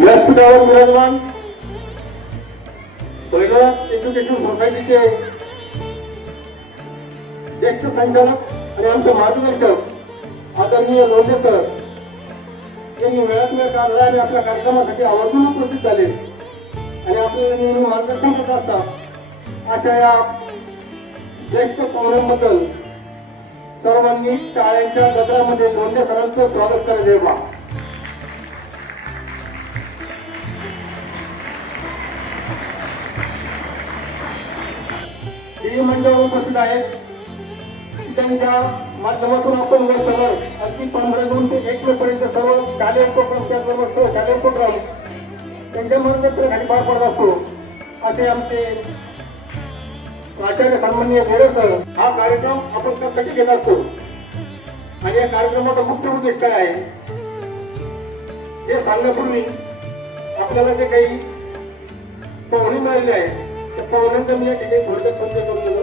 व्यासपीठावर विराजमान पहिलं एज्युकेशन सोसायटीचे ज्येष्ठ संचालक आणि आमचे मार्गदर्शक आदरणीय लोंढे सर यांनी वेळात वेळ काढला आणि आपल्या कार्यक्रमासाठी आवर्जून उपस्थित झाले आणि आपल्याला नेहमी मार्गदर्शन करत असतात अशा या ज्येष्ठ पाहुण्यांबद्दल सर्वांनी शाळेच्या गजरामध्ये लोंढे सरांचं स्वागत करायचे बा. मंडळावर उपस्थित आहेत त्यांच्या माध्यमातून आपण वर सगळं अगदी 15 जून ते 1 मे पर्यंत सर्व शालेय उपक्रम त्याचबरोबर सर्व शालेय उपक्रम त्यांच्या मार्गदर्शनाखाली पार पडत असतो असे आमचे आचार्य सन्माननीय बेरे सर. हा कार्यक्रम आपण त्यासाठी घेत असतो आणि या कार्यक्रमाचा मुख्य उद्देश काय आहे हे सांगण्यापूर्वी आपल्याला जे काही पाहुणे मिळालेले आहे पाहुण्यांचं मी या ठिकाणी थोडक्यात परिचय करून देतो.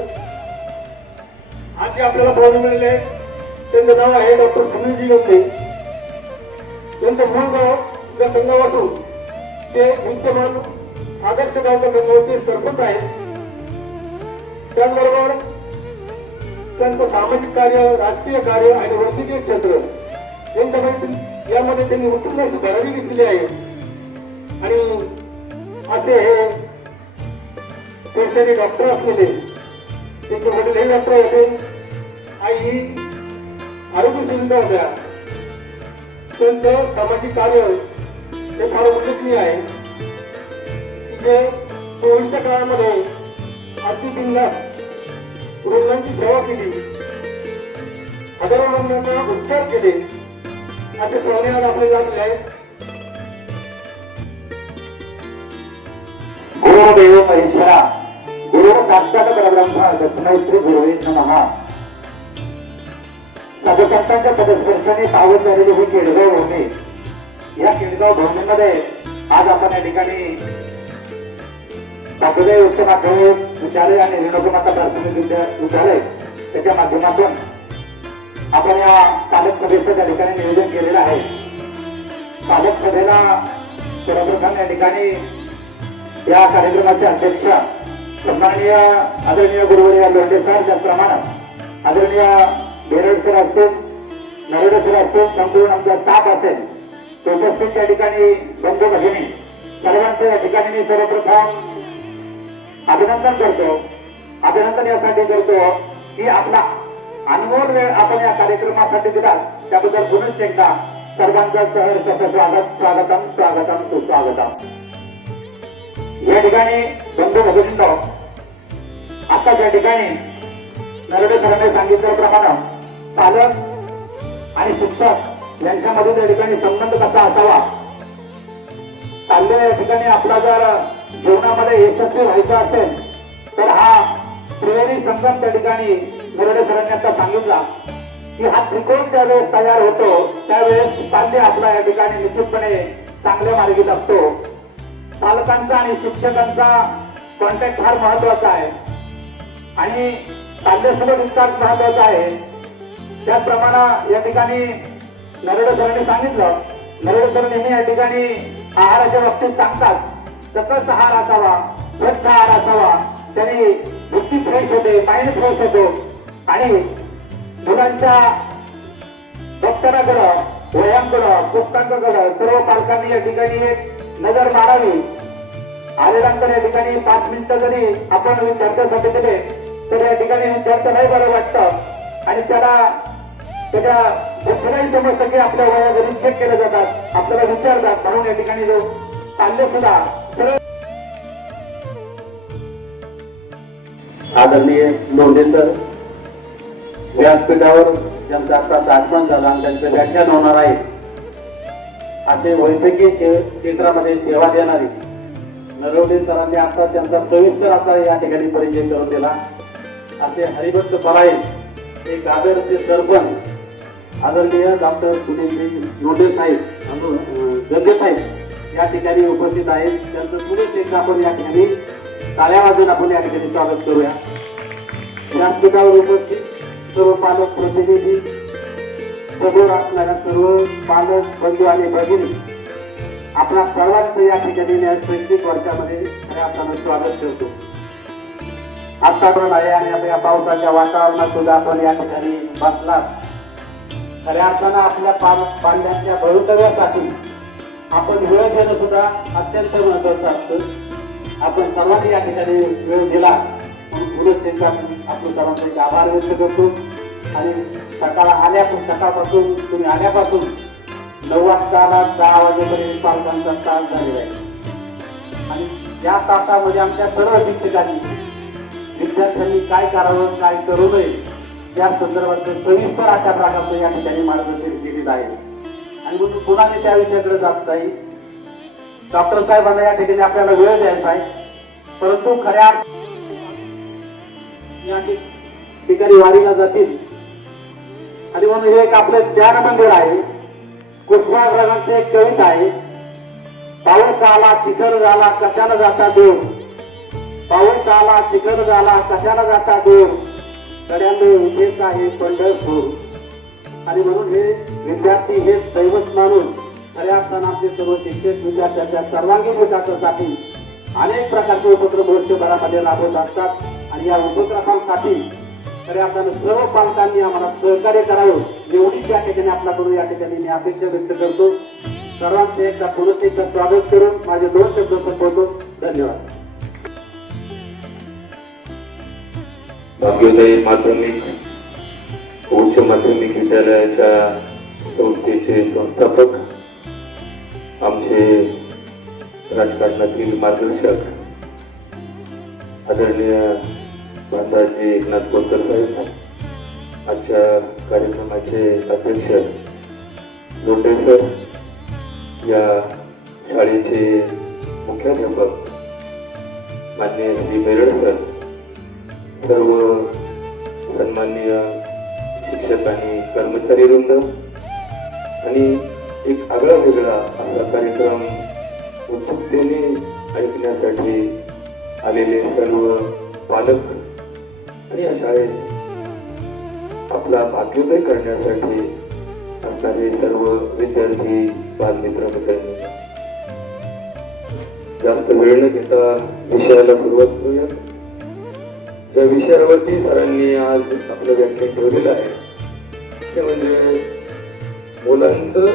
आज जे आपल्याला पाहुणे मिळाले आहेत त्यांचं नाव आहे डॉक्टर सुनीलजी लोंढे. त्यांचं मूळ गाव गंगाव असून ते विद्यमान आदर्श गावच्या गंगावरचे सरपंच आहेत. त्याचबरोबर त्यांचं सामाजिक कार्य राजकीय कार्य आणि वैद्यकीय क्षेत्र यांच्यामध्ये यामध्ये त्यांनी उत्तम अशी भरारी घेतलेली आहे आणि असे हे पेशंट डॉक्टर असलेले त्यांचे वडीलही डॉक्टर होते आई ही आरोग्य सेविका होत्या. त्यांचं सामाजिक कार्य हे फार उल्लेखनीय आहे. जे कोविडच्या काळामध्ये अगदी बिनधास्त रुग्णांची सेवा केली हजारो रुग्णांना उपचार केले असे पाहुणे आज आपले लागले आहेत. गुरुदेव महेश्वरा गुरु साक्षात परब्रह्म तस्मै श्री गुरुवे नमः. साधुसंतांच्या पदस्पर्शाने पावन झालेले हे केडगाव भूमी. या केडगाव भूमीमध्ये आज आपण या ठिकाणी सातोदय उच्च माध्यमिक विद्यालय आणि रेणुकामाता प्राथमिक विद्यालय त्याच्या माध्यमातून आपण या पालक सभेचं त्या ठिकाणी नियोजन केलेलं आहे. पालक सभेला सर्वप्रथम या ठिकाणी या कार्यक्रमाचे अध्यक्ष सन्माननीय आदरणीय गुरुवर्य लोंढे सर, त्याचप्रमाणे आदरणीय बेरड सर असतील, नरडे सर असतील, संपूर्ण आमचा स्टाफ असेल तो उपस्थित त्या ठिकाणी बंधू भगिनी सर्वांचं या ठिकाणी मी सर्वप्रथम अभिनंदन करतो. अभिनंदन यासाठी करतो की आपला अनमोल वेळ आपण या कार्यक्रमासाठी दिला त्याबद्दल पुनश्च एकदा सर्वांचं सहर्ष स्वागतम स्वागतम सुस्वागतम. या ठिकाणी बंधू भगिनींनो आता त्या ठिकाणी नरडे सरांनी सांगितल्याप्रमाणे पालक आणि शिक्षक यांच्यामध्ये त्या ठिकाणी संबंध कसा असावा. चाललेल्या या ठिकाणी आपला जर जीवनामध्ये यशस्वी व्हायचं असेल तर हा त्रिवेणी संगम त्या ठिकाणी नरडे सरांनी आता सांगितला की हा त्रिकोण ज्यावेळेस तयार होतो त्यावेळेस पाल्य आपला या ठिकाणी निश्चितपणे चांगल्या मार्गी लागतो. पालकांचा आणि शिक्षकांचा कॉन्टॅक्ट फार महत्वाचा आहे आणि पाल्यसोबत विस्तार महत्वाचा आहे. त्याचप्रमाणे या ठिकाणी नरडे सरांनी सांगितलं, नरडे सर नेहमी या ठिकाणी आहाराच्या बाबतीत सांगतात सकस आहार असावा, स्वच्छ आहार असावा, त्यांनी बुद्धी फ्रेश होते, माइंड फ्रेश होतो आणि मुलांच्या दप्तराकडं, वह्यांकडं, पुस्तकांकडं सर्व पालकांनी या ठिकाणी एक नजर मारावी. आलेल्यांकडे या ठिकाणी 5 मिनिटं जरी आपण विद्यार्थ्यांसाठी दिले तर या ठिकाणी विद्यार्थ्यालाही बरं वाटतं आणि त्याला त्याच्या बुद्धीलाही समजतं की आपल्या वया घरी चेक केले जातात, आपल्याला विचारतात. म्हणून या ठिकाणी जो पाल्य सुद्धा सरळ. आदरणीय लोंढे सर व्यासपीठावर ज्यांचं आत्ताच आगमन झालं आणि त्यांचं व्याख्यान होणार आहे असे वैद्यकीय क्षेत्रामध्ये सेवा देणारी नरवडे सरांनी आता त्यांचा सविस्तर असा या ठिकाणी परिचय करून दिला. असे हरिभक्त पराये एक आदर्श सरपंच आदरणीय डॉक्टर सुनीलजी लोंढे साहेब गंगे साहेब या ठिकाणी उपस्थित आहेत. त्यांचं पुढेच एकदा आपण या ठिकाणी टाळ्या वाजून आपण या ठिकाणी स्वागत करूया. व्यासपीठावर उपस्थित सर्व पालक प्रतिनिधी समोर असणाऱ्या सर्व पालक बंधू आणि भगिनी आपल्या सर्वांचं या ठिकाणी या शैक्षणिक वर्षामध्ये खऱ्या अर्थानं स्वागत करतो. आतापर्यंत आहे आणि आता या पावसाच्या वातावरणात सुद्धा आपण या ठिकाणी बसलात. खऱ्या अर्थानं आपल्या पाल्याच्या भवितव्यासाठी आपण वेळ देणं सुद्धा अत्यंत महत्वाचं असतं. आपण सर्वांनी या ठिकाणी वेळ दिला म्हणून पुनश्च आपण सर्वांचे आभार व्यक्त करतो. आणि सकाळपासून तुम्ही आल्यापासून 9 वाजता 10 वाजेपर्यंत पालकांचा तास झालेला आहे. आणि या तासामध्ये आमच्या सर्व शिक्षकांनी विद्यार्थ्यांनी काय करावं काय करू नये या संदर्भाचं सविस्तर अशा प्रकारचं या ठिकाणी मार्गदर्शन केलेलं आहे. आणि म्हणून पुन्हा मी त्या विषयाकडे जात नाही. डॉक्टर साहेबांना या ठिकाणी आपल्याला वेळ द्यायचा आहे, परंतु खऱ्या या ठिकाणी वारीला जातील. आणि म्हणून हे एक आपलं ज्ञान मंदिर आहे. कुसुमाग्रजांची एक कविता आहे. पाऊस आला चिखल झाला कशाला जाता देव, पाऊस आला चिखल झाला कशाला जाता देव, गड्यांनो इथेच आहे पंढरपूर. आणि म्हणून हे विद्यार्थी हे दैवत मानून खऱ्या अर्थानं आपले सर्व शिक्षक विद्यार्थ्यांच्या सर्वांगीण विकासासाठी अनेक प्रकारचे उपक्रम वर्षभरामध्ये राबवत असतात. आणि या उपक्रमांसाठी खऱ्या अर्थानं सर्व पालकांनी आम्हाला सहकार्य करावं एवढीच या ठिकाणी आपल्याकडून या ठिकाणी मी अपेक्षा व्यक्त करतो. सर्वांचे एकदा पुनश्च एकदा स्वागत करून माझे 2 शब्द संपवतो. धन्यवाद. भाग्योदय माध्यमिक उच्च माध्यमिक विद्यालयाच्या संस्थेचे संस्थापक, आमचे राजकारणातील मार्गदर्शक आदरणीय भांडाजी एकनाथ बोरकर साहेब, आजच्या कार्यक्रमाचे अध्यक्ष लोटे सर, या शाळेचे मुख्याध्यापक माननीय श्री बेरड सर, सर्व सन्माननीय शिक्षक आणि कर्मचारी वृंद आणि एक आगळा वेगळा असा कार्यक्रम उत्सुकतेने ऐकण्यासाठी आलेले सर्व पालक आणि या शाळेत आपला भाग्योदय करण्यासाठी असणारे सर्व विद्यार्थी बालमित्र मित्रांनी, जास्त वेळ न घेता विषयाला सुरुवात करूया. ज्या विषयावरती सरांनी आज आपलं व्याख्यान ठेवलेलं आहे ते म्हणजे मुलांचं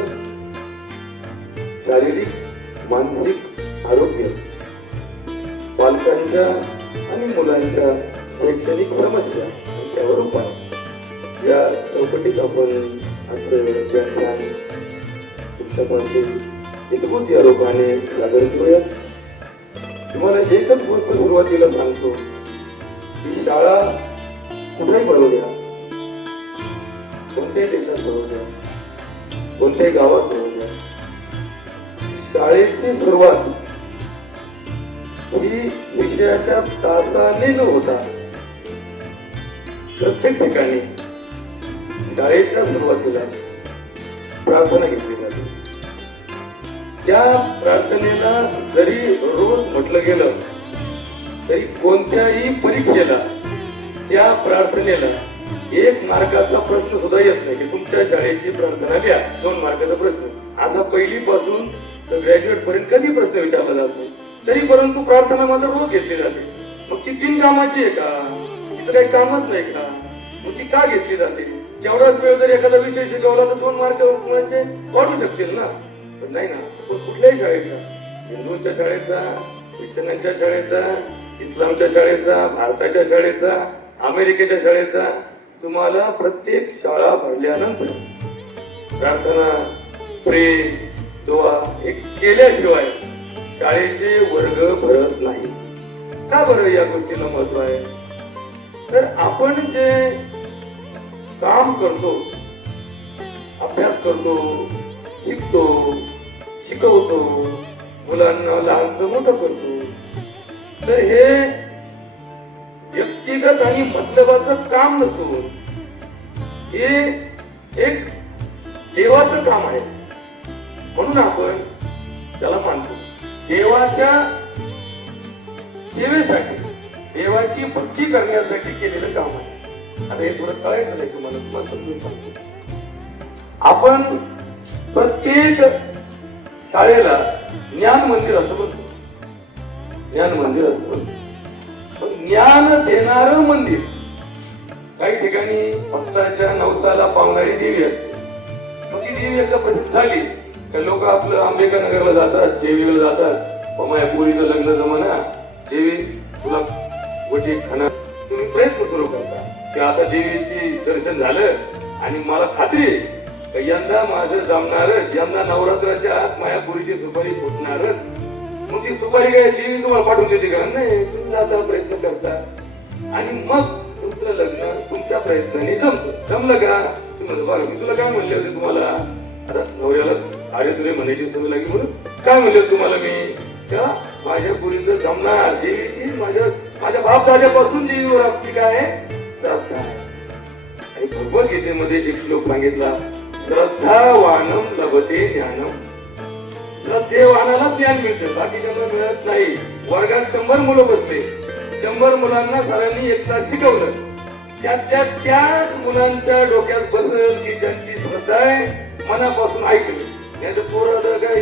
शारीरिक मानसिक आरोग्य, पालकांच्या आणि मुलांच्या शैक्षणिक समस्या त्यावर उपाय, या चौकटीत आपण आजचं व्याख्यान शिक्षकांची हितगुज या रूपाने सादर करूयात. तुम्हाला एकच गोष्ट सुरुवातीला सांगतो की शाळा कुठेही भरू द्या, कोणत्याही देशात भरू द्या, कोणत्याही गावात भरू द्या, शाळेची सुरुवात ही विषयाच्या तासाने न होता प्रत्येक ठिकाणी शाळेच्या सुरुवातीला प्रार्थना घेतली जाते. त्या प्रार्थनेला जरी रोज म्हटलं गेलं तरी कोणत्याही परीक्षेला त्या प्रार्थनेला 1 मार्काचा प्रश्न सुद्धा येत नाही की तुमच्या शाळेची प्रार्थना लिहा, 2 मार्काचा प्रश्न असा पहिलीपासून तर ग्रॅज्युएट पर्यंत कधी प्रश्न विचारला जात नाही. तरी परंतु प्रार्थना मात्र रोज घेतली जाते. मग ती 3 कामाची आहे का? तिथं काही कामच नाही का? मग ती का घेतली जाते? जेवढाच वेळ जर एखादा विषय शिकवला तर 2 मार्क वाढू शकतील ना, पण नाही ना. कुठल्याही शाळेचा, हिंदूंच्या शाळेचा, ख्रिश्चनांच्या शाळेचा, इस्लामच्या शाळेचा, भारताच्या शाळेचा, अमेरिकेच्या शाळेचा, तुम्हाला प्रत्येक शाळा भरल्यानंतर प्रार्थना, प्रेम, दुआ हे केल्याशिवाय शाळेचे वर्ग भरत नाही. का बरं या गोष्टीला महत्व आहे? तर आपण जे काम करतो, अभ्यास करतो, शिकतो, शिकवतो, मुलांना लहानचं मोठं करतो, तर हे व्यक्तिगत आणि मतलबाचं काम नसून हे एक देवाचं काम आहे. म्हणून आपण त्याला मानतो. देवाच्या सेवेसाठी, देवाची भक्ती करण्यासाठी केलेलं काम आहे. आता हे थोडं कळायचं नाही तुम्हाला समजून सांगतो. आपण प्रत्येक शाळेला ज्ञान मंदिर असं म्हणतो, ज्ञान मंदिर असं म्हणतो. पण ज्ञान देणारं मंदिर. काही ठिकाणी भक्ताच्या नवसाला पावणारी देवी असते. मग ती देवी एकदा प्रसिद्ध झाली का लोक आपलं आंबेडकर नगरला जातात, देवीला जातात. माझ्या पोरीचं लग्न जमाना, देवी तुला गोटी खाना. तुम्ही प्रयत्न सुरू करता की आता देवीची दर्शन झालं आणि मला खात्री आहे यंदा माझं जमणारच, यंदा नवरात्राच्या आत माझ्या पोरीची सुपारी फुटणारच. मग ती सुपारी काय देवी तुम्हाला पाठवून देते का? नाही, तुम्ही आता प्रयत्न करता आणि मग तुमचं लग्न तुमच्या प्रयत्नाने जमलं का? तुम्ही बघा मी तुला काय म्हणले होते, तुम्हाला आता नवऱ्याला अरे तुला म्हणायची सवय लागली म्हणून काय म्हणले तुम्हाला मी का माझ्या पोरीचं जमणार देवीची, माझ्या बाप दाद्यापासून देवीवर आपली काय श्रद्धा आहे. आणि भगवद्गीतेमध्ये एक श्लोक सांगितला, श्रद्धावानम लभते ज्ञानम. श्रद्धेवानाला ज्ञान मिळतं, बाकीच्यांना मिळत नाही. वर्गात 100 मुलं बसले, 100 मुलांना सरांनी एक तास शिकवलं. त्याच मुलांच्या डोक्यात बसलं की ज्यांची श्रद्धा आहे मनापासून ऐकलं. नाही तर पोरं काय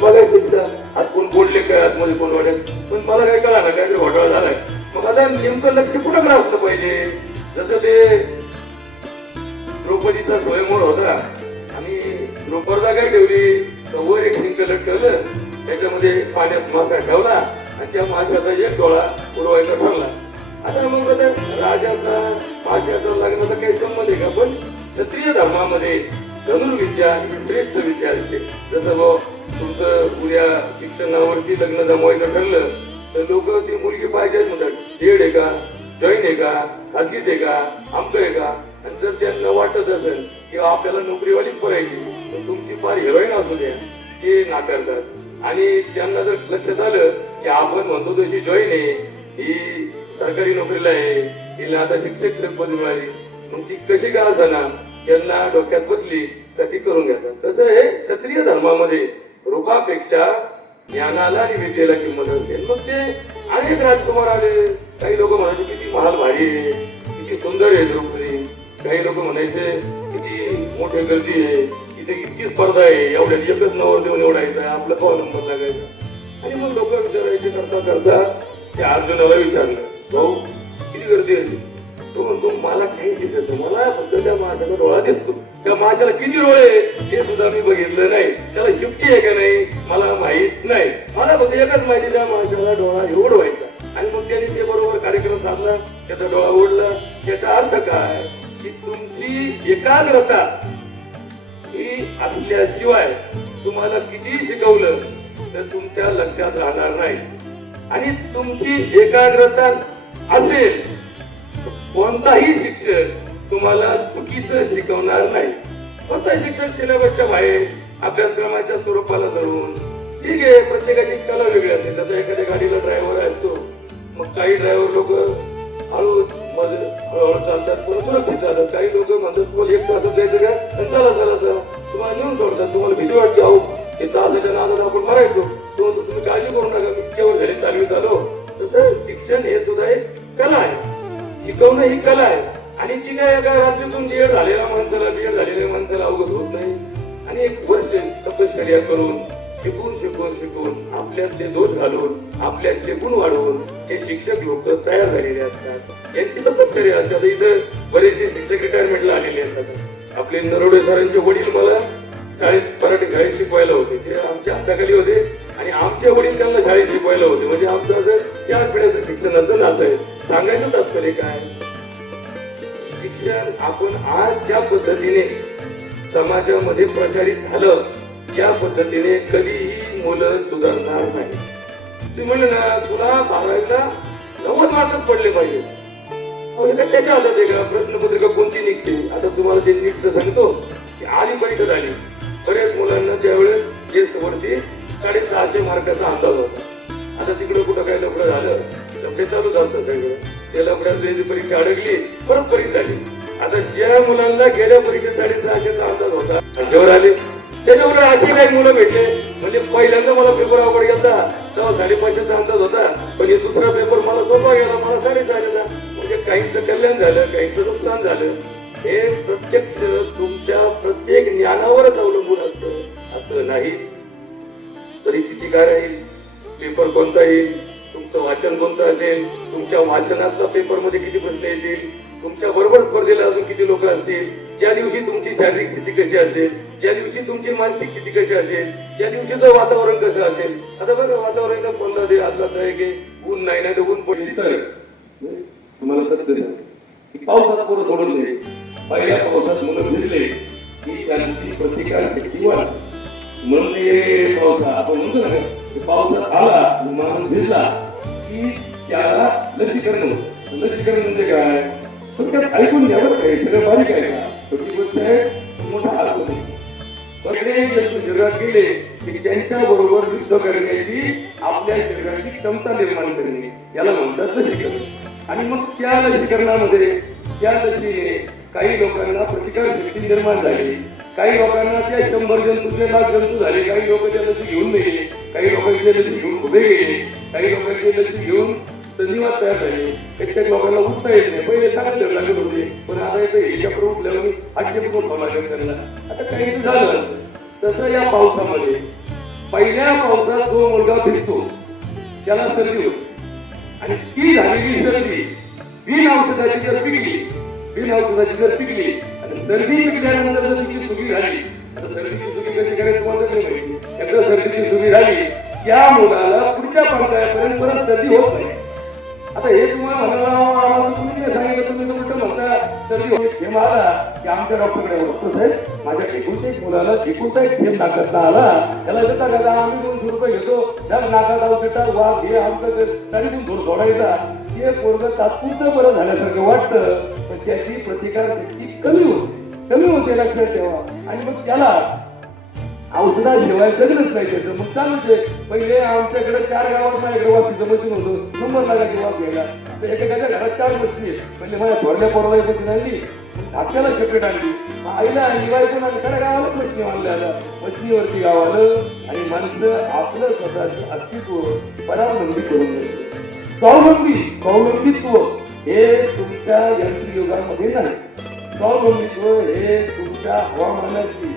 बघायचं तिथं आज कोण बोलले काय आतमध्ये कोण वाटत, पण मला काय कळा ना काहीतरी घोटाळा झालाय. मग आता नेमकं लक्ष कुणाकडे असलं पाहिजे? जसं ते द्रौपदीचा स्वयंवर होता आणि द्रौपदीला काय ठेवली तर वर एक सिंक लटकवलं, त्याच्यामध्ये पाण्यात मासा ठेवला आणि त्या माशाचा एक डोळा उडवायचा ठरला. आता मग राजाचा माशाचा लग्नाचा काही संबंध आहे का? पण क्षत्रिय धर्मामध्ये धनुर्विद्या ही श्रेष्ठ विद्या असते. जसं भाऊ तुमचं उद्या शिक्षणावरती लग्न जमवायचं ठरलं तर लोक ती मुलगी पाहिजे म्हणतात, डेड आहे का, जॉईन आहे का, खाजगीत आहे का, आमचं आहे का. आणि जर त्यांना वाटत असेल की आपल्याला नोकरीवालीच करायची तर तुमची फार हिरोईन असू द्या, ते नाकारतात. आणि त्यांना जर लक्षात आलं की आपण म्हणतो तशी जॉईन आहे, ही सरकारी नोकरीला आहे, तिला आता शिक्षक पदवी मिळाली, मग ती कशी का असना त्यांना डोक्यात बसली तर ती करून घेतात. तसं हे क्षत्रिय धर्मामध्ये रूपापेक्षा ज्ञानाला आणि विद्येला किंमत असते. मग ते अनेक राजकुमार आले, काही लोक म्हणायचे किती महाल भारी आहे, किती सुंदर आहे द्रौपदी. काही लोक म्हणायचे किती मोठी गर्दी आहे, इथे इतकी स्पर्धा आहे, एवढ्या एकच नवरदेव निवडायचा, आपला पाव नंबर लागायचा. आणि मग लोक विचारायचे करता करता त्या अर्जुनाला विचारलं, भाऊ किती गर्दी आहे? तो म्हणतो मला काही दिसत, मला फक्त त्या माशाचा डोळा दिसतो. त्या माशाला किती डोळे ते सुद्धा मी बघितलं नाही, त्याला शिफ्टी आहे का नाही मला माहित नाही. मला फक्त एकच माहिती, त्या माशाला डोळा एवढं व्हायचा. आणि मग त्याने ते बरोबर कार्यक्रम साधला, त्याचा डोळा ओढला. त्याचा अर्थ काय की तुमची एकाग्रता ही असल्याशिवाय तुम्हाला किती शिकवलं तर तुमच्या लक्षात राहणार नाही. आणि तुमची एकाग्रता असेल कोणताही शिक्षक तुम्हाला चुकीचं शिकवणार नाही. कोणताही शिक्षक सिलेबसच्या बाहेर अभ्यासक्रमाच्या स्वरूपाला धरून ठीक आहे, प्रत्येकाची कला वेगळी असते. जसं एखाद्या गाडीला ड्रायव्हर असतो, मग काही ड्रायव्हर लोक हळूहळू चालतात, कोण सुरक्षित चालतात. काही लोक म्हणतात तुम्हाला 1 तास द्यायचं का, चला चला चला तुम्हाला नेऊन सोडतात. तुम्हाला भीती वाटते, अहो हे तासाच्या नादात आपण मरायचो, तुम्ही काळजी करू नका, मी केवळ घरी चालवीत आलो. तसं शिक्षण हे सुद्धा एक कला आहे, शिकवणं ही कला आहे. आणि ती काय एका रात्रीतून बीएड झालेल्या माणसाला अवगत होत नाही. आणि 1 वर्ष तपश्चर्या करून शिकून आपल्यातले दोष घालून आपल्यातले गुण वाढवून हे शिक्षक लोक तयार झालेले असतात. यांची तपश्चर्या असतात. इथं बरेचसे शिक्षक रिटायरमेंटला आलेले असतात. आपले नरोडे सरांचे वडील मला मराठी शाळेत शिकवायला होते, ते आमच्या हाताखाली होते आणि आमचे वडील त्यांना शाळेत शिकवायला होते. म्हणजे आमचं असं 4 पिढ्याचं शिक्षणाचं नातं आहे. सांगायचं तात्पर्य काय, शिक्षण आपण आज ज्या पद्धतीने समाजामध्ये प्रचारित झालं त्या पद्धतीने कधीही मुलं सुधारणार नाही. तुम्ही म्हणले ना तुला 12वीला 90 मार्कच पडले पाहिजे, त्याच्या हातात आहे का प्रश्नपत्रिका कोणती निघते? आता तुम्हाला ते नीटचं सांगतो की आली परीक्षा झाली, बऱ्याच मुलांना त्यावेळेस टेस्ट वरती 650 मार्काचा अंदाज होता. आता तिकडे कुठं काय लफडं झालं, लफडे चालू झालं सगळं, त्या लफड्यात परीक्षा अडकली, परत परीक्षा झाली. आता ज्या मुलांना गेल्या परीक्षेत 650चा अंदाज होता त्याच्यावर आले, त्याच्यावर असे काही मुलं भेटले म्हणजे पहिल्यांदा मला पेपर आवड गेला तेव्हा 550चा अंदाज होता, पण हे दुसरा पेपर मला सोपा गेला, मला 650चा. म्हणजे काहींचं कल्याण झालं, काहींचं नुकसान झालं. हे प्रत्यक्ष तुमच्या प्रत्येक ज्ञानावरच अवलंबून असतं असं नाही तरी किती काय राहील, पेपर कोणता येईल, तुमचं वाचन कोणतं असेल, तुमच्या वाचनातल्या पेपर मध्ये किती प्रश्न येतील, तुमच्या बरोबर स्पर्धेला अजून किती लोक असतील, या दिवशी तुमची शारीरिक स्थिती कशी असेल, या दिवशी तुमची मानसिक स्थिती कशी असेल, या दिवशीचं वातावरण कसं असेल. आता बघा वातावरण कोणता दे आता आहे की ऊन नाही तर ऊन पडली सर तुम्हाला सत्य सांगते पावसात पुढे सोडून दे. पहिल्या पावसात मुलं भिजले की त्यांची प्रतिकार शक्ती वाढते. म्हणून ते पावसा आपण म्हणतो ना की पावसात आला माणूस भिजला की त्याला लसीकरण होतं. लसीकरण म्हणजे काय, थोडक्यात ऐकून घ्यावं काय, सगळं बारीक आहे का, छोटी गोष्ट आहे मोठा हात होते. शरीरात गेले की त्यांच्या बरोबर युद्ध करण्याची आपल्या शरीराची क्षमता निर्माण करणे याला म्हणतात लसीकरण. आणि मग त्या लसीकरणामध्ये त्या लसीने काही लोकांना प्रतिकार शक्ती निर्माण झाली, काही लोकांना त्या 100 जंतूचे लाख जंतू झाले, काही लोक त्या लसी घेऊन गेले, काही लोकांचे लसी घेऊन उभे गेले, काही लोकांचे लसी घेऊन संजीवात तयार झाले. प्रत्येक लोकांना उठता येत नाही. पहिले चांगलं लागत होते पण आता येतं ह्याच्याकडे उठल्यावर आजचे पण लागेल त्यांना. आता काही झालं तसं या पावसामध्ये पहिल्या पावसात जो मुलगा भिजतो त्याला सर्दी होती आणि ती झालेली सर्दी बिन औषधाची जर पिकली आणि सर्दी पिकल्यानंतर जर तिची सुगी झाली तर सर्दीची सुगी कशी करायची तुम्हाला नाही माहिती. एकदा सर्दीची सुगी झाली त्या मुलाला पुढच्या पावसाळ्यापर्यंत परत सर्दी होत नाही. आता हे तुम्हाला म्हणाला तुम्ही काय सांगितलं, तुम्ही तर उलट म्हणता सर्दी होत. हे मला की आमच्या डॉक्टरकडे डॉक्टर साहेब माझ्या एकुलता एक मुलाला एकुलता एक थेंब नाकात आला, त्याला देता का आम्ही 200 रुपये घेतो, त्याला नाकात औषधा वाघ हे आमचं तरी पण थोडं सोडायचा. हे पोरग तात्पुरतं बरं झाल्यासारखं वाटतं पण त्याची प्रतिकार शक्ती कमी होते लक्षात ठेवा. आणि मग त्याला औषधाशिवाय जगलंच नाही त्याचं. मग चालूच आहे. पहिले आमच्याकडे 4 गावात माझ्याकडे वापसीचं मशीन होतं, नंबर लागायची वाप घ्यायला. तर एकेकाच्या घरात 4 मशीन आहे. म्हणजे माझ्या थोरल्या पोराला मशीन आणली, धाक्याला सेपरेट आणली, आईला आणली, बायकोन आणली, सगळ्या गावालाच मशीन आणलं. आला मशीनीवरती गावालं आणि माणसं आपलं स्वतःचं अस्तित्व परावलंबी करून घेतो. स्वावलंबित्व हे तुमच्या यंत्रयुगामध्ये नाही. स्वावलंबित्व हे तुमच्या हवामानाची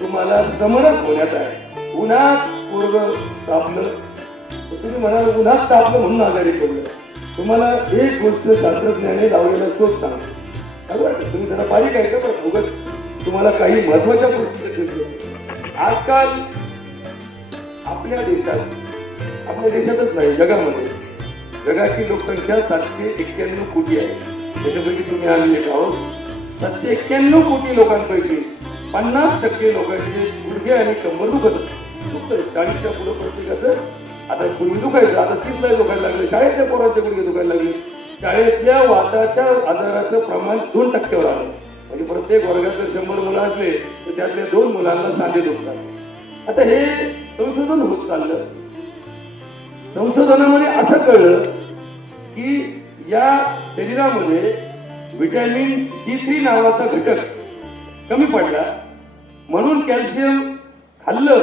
तुम्हाला समरस होण्यात आहे. उन्हात पोरग तापलं तुम्ही म्हणाल उन्हात तापलं म्हणून आजारी पडलं. तुम्हाला एक गोष्ट शास्त्रज्ञाने लावलेला शोध सांगतो. तुम्ही जरा बारीक आहे का बरं, उगाच तुम्हाला काही महत्वाच्या गोष्टी. आजकाल आपल्या देशातच नाही जगामध्ये जगाची लोकसंख्या 791 कोटी आहे. त्याच्यापैकी तुम्ही आलेले आहोत 791 कोटी लोकांपैकी 50% लोकांचे गुडघे आणि कंबर दुखत. 40च्या पुढे प्रत्येकाचं आता पूर्वी दुखायचं, आता 30ला दुखायला लागले. शाळेतल्या पोरांचे गुडघे दुखायला लागले. शाळेतल्या वाताच्या आजाराचं प्रमाण 2% वर आलं. म्हणजे प्रत्येक वर्गात जर 100 मुलं असले तर त्यातल्या 2 मुलांना सांधे दुखतात. आता हे संशोधन होत चाललं. संशोधनामध्ये असं कळलं की या शरीरामध्ये व्हिटॅमिन D3 नावाचा घटक कमी पडला म्हणून कॅल्शियम खाल्लं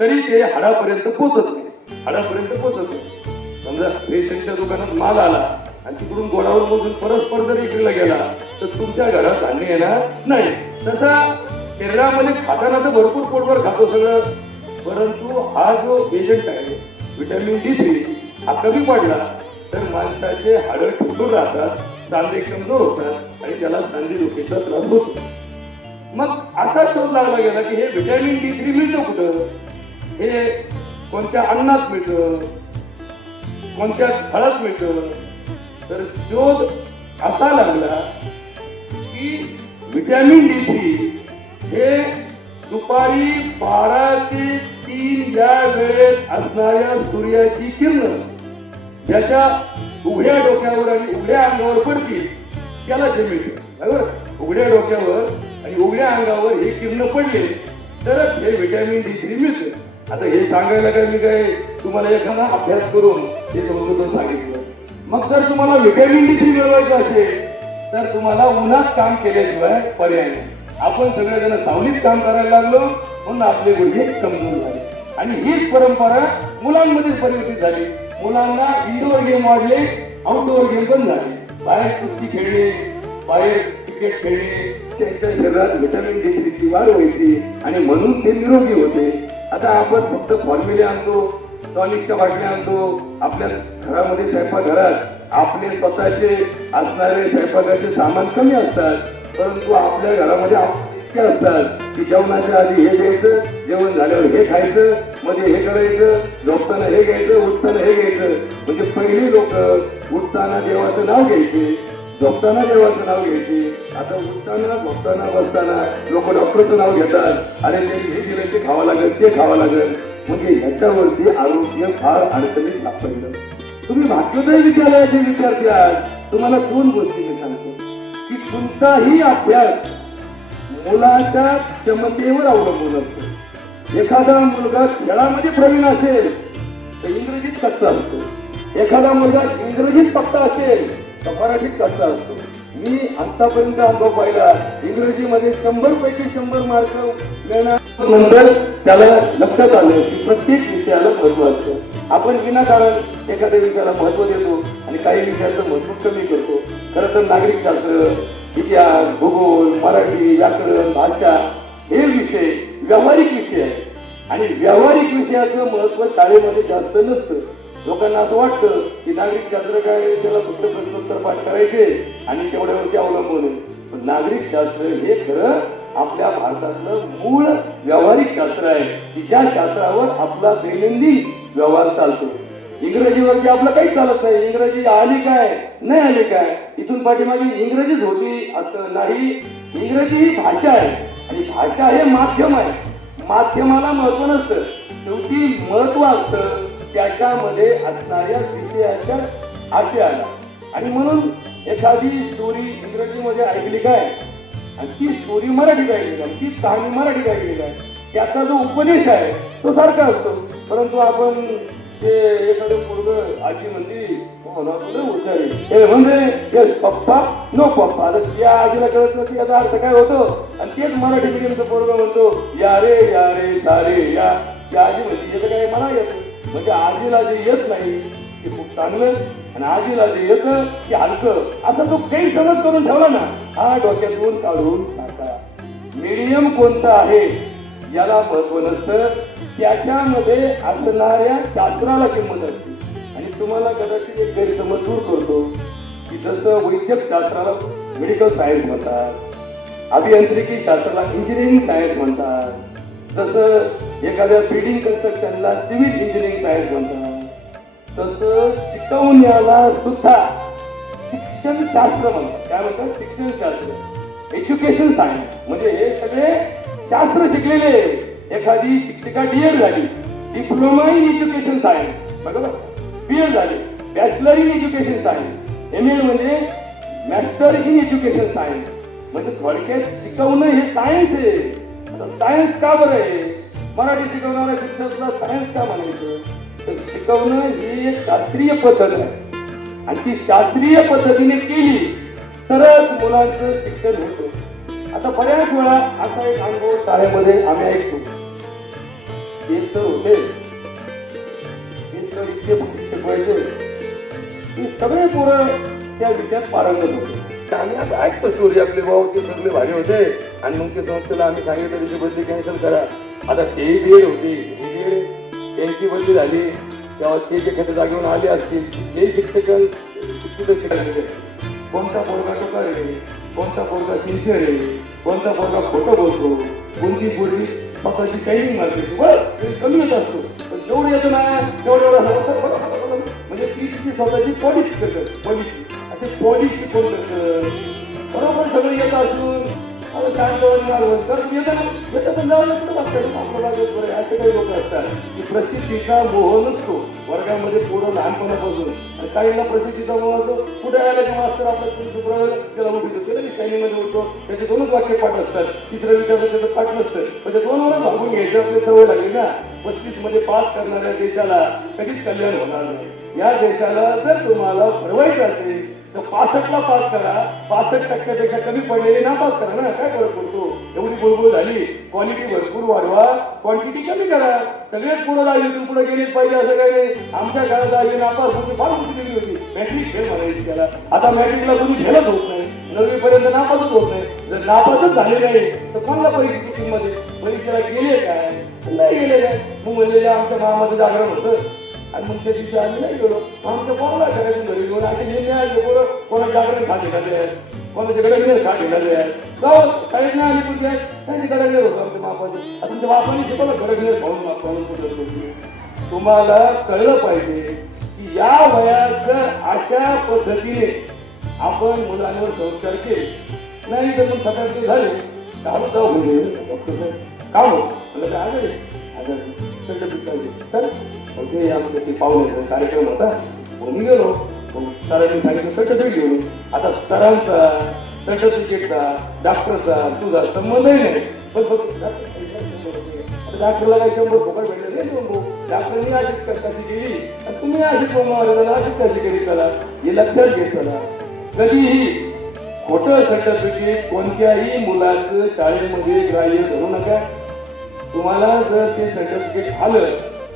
तरी ते हाडापर्यंत पोहोचत नाही. समजा रेशनच्या दुकानात माल आला आणि तिकडून गोडावर मोजून परस्पर जर इकडला गेला तर तुमच्या घरात धान्य येणार नाही. तसा शरीरामध्ये खाताना तर भरपूर पोटभर खातो सगळं, परंतु हा जो एजंट आहे व्हिटॅमिन D3 हा कमी पडला तर माणसाचे हाडं ठिसून राहतात, सांधे कमजोर होतात आणि त्याला सांधेदुखीचा त्रास होतो. मग असा शोध लागला गेला की हे व्हिटॅमिन D3 मिळतं कुठं, हे कोणत्या अन्नात मिळतं, कोणत्या फळात मिळतं. तर शोध असा लागला की व्हिटॅमिन D3 हे दुपारी 12 ते 3 या वेळेत असणाऱ्या सूर्याची किरण ज्याच्या उघड्या डोक्यावर आणि उघड्या अंगावर पडतील त्याला जे मिळतं. बरोबर, उघड्या डोक्यावर आणि उघड्या अंगावर हे किरण पडले तरच हे व्हिटॅमिन D3 मिळतं. आता हे सांगायला काय मी काय तुम्हाला एखादा अभ्यास करून हे संशोधन सांगितलं. मग जर तुम्हाला व्हिटॅमिन D3 मिळवायचं असेल तर तुम्हाला उन्हात काम केल्याशिवाय पर्याय नाही. आपण सगळेजण सावलीत काम करायला लागलो म्हणून आपले गुडघे कमजोर झाले. आणि हीच परंपरा मुलांमध्ये परिवर्तित झाली. मुलांना इंडोर गेम वाढले, आउटडोअर गेम पण झाले. बाहेर कुस्ती खेळले, बाहेर क्रिकेट खेळणे त्यांच्या शरीरात व्हिटॅमिन डी ची वाढ व्हायची आणि म्हणून ते निरोगी होते. आता आपण फक्त फॉर्म्युले आणतो, टॉनिकच्या बाटल्या आणतो, आपल्या घरामध्ये स्वयंपाकघरात आपले स्वतःचे असणारे स्वयंपाकाचे सामान कमी असतात, परंतु आपल्या घरामध्ये इतके असतात की जेवणाच्या आधी हे घ्यायचं, जेवण झाल्यावर हे खायचं, मध्ये हे करायचं, झोपताना हे घ्यायचं, उठताना हे घ्यायचं. म्हणजे पहिली लोक उठताना देवाचं नाव घ्यायचे, झोपताना देवाचं नाव घ्यायचे. आता उठताना झोपताना बसताना लोक डॉक्टरचं नाव घेतात, अरे त्यांनी हे दिलं ते खावं लागेल, ते खावं लागेल. म्हणजे ह्याच्यावरती आरोग्य फार अडचणीत सापडलं. तुम्ही भाग्योदय विद्यालयाचे विद्यार्थी आहात, तुम्हाला दोन गोष्टी मी सांगतो की कोणताही अभ्यास मुलाच्या क्षमतेवर अवलंबून असतो. एखादा मुलगा खेळामध्ये प्रवीण असेल तर इंग्रजीत कच्चा असतो, एखादा मुलगा इंग्रजीत पक्का असेल तर मराठीत कच्चा असतो. मी आतापर्यंत अनुभव पाहिला, इंग्रजीमध्ये 100 पैकी 100 मार्क मिळणार नंतर त्याला लक्षात आलं की प्रत्येक विषयाला महत्व असतं. आपण विनाकारण एखाद्या विषयाला महत्व देतो आणि काही विषयाचं महत्व कमी करतो. खरं तर नागरिक शास्त्र, इतिहास, भूगोल, मराठी, व्याकरण, भाषा हे विषय व्यावहारिक विषय आहेत आणि व्यावहारिक विषयाचं महत्व शाळेमध्ये जास्त नसतं. लोकांना असं वाटतं की नागरिक शास्त्र काय, त्याला फक्त प्रश्नोत्तर पाठ करायचे आणि तेवढ्यावरती अवलंबून आहे. पण नागरिक शास्त्र हे खरं आपल्या भारतातलं मूळ व्यावहारिक शास्त्र आहे की ज्या शास्त्रावर आपला दैनंदिन व्यवहार चालतो. इंग्रजीवरती आपलं काही चालत नाही. इंग्रजी आली काय नाही आली काय, इथून पाठीमागे इंग्रजीच होती असं नाही. इंग्रजी ही भाषा आहे आणि भाषा हे माध्यम आहे. माध्यमाला महत्व नसतं, शेवटी महत्व असतं त्याच्यामध्ये असणाऱ्या विषयाच्या आशयाला. आणि म्हणून एखादी स्टोरी इंग्रजीमध्ये ऐकली काय आणि ती स्टोरी मराठीत ऐकली काय, ती कहाणी मराठीत ऐकली काय, त्याचा जो उपदेश आहे तो सारखा असतो. परंतु आपण ते एखादं पोरगं आजी म्हणते म्हणजे पप्पा नो पप्पा, आता या आजीला कळत नसते याचा अर्थ काय होतो. आणि तेच मराठी मिडियमचं पोरगं म्हणतो या रे सारे या आजी म्हणते याचं काय मला येतं. म्हणजे आजीला जे येत नाही ते खूप चांगलं आणि आजीला जे येतं ते हलकं, असा तो काही समज करून ठेवला ना, हा डोक्यातून काढून टाका. मीडियम कोणतं आहे याला महत्व नसतं, त्याच्यामध्ये असणाऱ्या शास्त्राला किंमत असते. आणि तुम्हाला कदाचित एक गैरसमज दूर करतो की जसं वैद्यक शास्त्राला मेडिकल सायन्स म्हणतात, अभियांत्रिकी शास्त्राला इंजिनिअरिंग सायन्स म्हणतात, जसं एखाद्या बिल्डिंग कन्स्ट्रक्शनला सिव्हिल इंजिनिअरिंग सायन्स म्हणतात, तसं शिकवण्याला सुद्धा शिक्षण शास्त्र म्हणतात. काय म्हणतात? शिक्षण शास्त्र, एज्युकेशन सायन्स. म्हणजे हे सगळे शास्त्र शिकलेले. एखादी शिक्षिका डीएड झाली, डिप्लोमा इन एज्युकेशन सायन्स, बरोबर, बीएड झाली, bachelor in education science, MA म्हणजे मास्टर इन एज्युकेशन सायन्स. म्हणजे थोडक्यात शिकवणं हे सायन्स आहे. आता सायन्स का बरं आहे? मराठी शिकवणाऱ्या शिक्षकाला सायन्स का म्हणायचं? तर शिकवणं ही एक शास्त्रीय पद्धत आहे आणि ती शास्त्रीय पद्धतीने केली तरच मुलांचं शिक्षण होतं. आता बऱ्याच वेळा असा एक अनुभव शाळेमध्ये आम्ही ऐकतो. एक सर होते, एक सर इतके भारी शिकवायचे की सगळे पोरं त्या विषयात पारंगत होते. आम्ही आता ऐकतो स्टोरी, आपले भाऊ ते सगळे भारी होते आणि मग ते संस्थेला आम्ही सांगितलं त्याची बदली कॅन्सल करा. आता तेही बीएड होती, ही बीएड त्यांची बदली झाली तेव्हा ते एखाद्या जागेवर आले असतील, हे शिक्षक तिथं शिकायचे. कोणता पोरगा टोका आहे, कोणता पोरगा सिन्सिअर आहे, कोणता पोरगा खोटं बोलतो, कोणती पोरगी स्वतःची टायमिंग मारते, बस कमी येत असतो. पण जेवढं येतं ना तेवढं म्हणजे ती तिची स्वतःची पॉलिश करतात. पॉलिसी असे पॉलिश कोण करतं, बरोबर सगळं येत असून असे काही लोक असतात की प्रसिद्धीचा मोह नसतो वर्गामध्ये पोरं लहानपणापासून. काहींना प्रसिद्धीचा मोह असतो, कुठे आला की मास्तर आपल्या शुक्रवार त्याला उठवतो, त्याला शायनीमध्ये उठतो, त्याचे 2च वाक्य पाठ असतात, तिसऱ्या विचारात त्याचं पाठ नसतं. म्हणजे 2 वेळा भागून घ्यायचं आपली सवय लागली ना. 35 मध्ये पास करणाऱ्या देशाला कधीच कल्याण होणार नाही. या देशाला जर तुम्हाला भरवायचं असेल तर 65ला पास करा, 65% कमी पडलेले नापास करा ना. काय फरक पडतो? एवढी बुळबुळ झाली, क्वालिटी भरपूर वाढवा, क्वांटिटी कमी करा. सगळेच पुढे लागले, तू पुढे गेलेच पाहिजे असं काही नाही. आमच्या काळात आली नापास होती, फार मोठी गेली होती, मॅट्रिक फेल म्हणायची त्याला. आता मॅट्रिकला कोणी फेलच होत नाही. 9वी पर्यंत नापासच होत नाही. जर नापासच झाले नाही तर कोणाला परीक्षेची किंमत आहे? परीक्षेला गेले काय नाही गेले काय? मग म्हणलेले आमच्या मामाचं जागरण होतं आणि मग त्या दिवशी आम्ही नाही गेलो. आमच्या कोणाला करायचं घरी घेऊन असे निर्णय आले पोरं कोणा जागरण खा घेणारे आहेत, कोणाच्या गडगडे खा घेणारे आहेत. जाऊ शाळेत नाही आली तुझ्या त्यांची गडगड होतं आमच्या बापाचं. आता तुमच्या बापाने शिकवलं गडगड खाऊन तुम्हाला कळलं पाहिजे की या वयात जर अशा पद्धतीने आपण मुलांवर संस्कार केले नाही तर मग सकाळचे झाले काम जाऊ म्हणजे डॉक्टर साहेब काम होत मला काय आजारी तर ते आमचं ते पाहुणे कार्यक्रम होता मग मी गेलो. सरांनी सांगितलं सर्टिफिकेट घेऊन. आता सरांचा सर्टिफिकेटचा डॉक्टरचा तुझा संबंधही नाही. पण डॉक्टरला काही 100 फुकट भेटले नाही. डॉक्टरनी अशीच कशी केली आणि तुम्ही अशीच अशीच कशी केली त्याला हे लक्षात घेतलं. कधीही खोटं सर्टिफिकेट कोणत्याही मुलाचं शाळेमध्ये ग्राह्य धरू नका. तुम्हाला जर ते सर्टिफिकेट आलं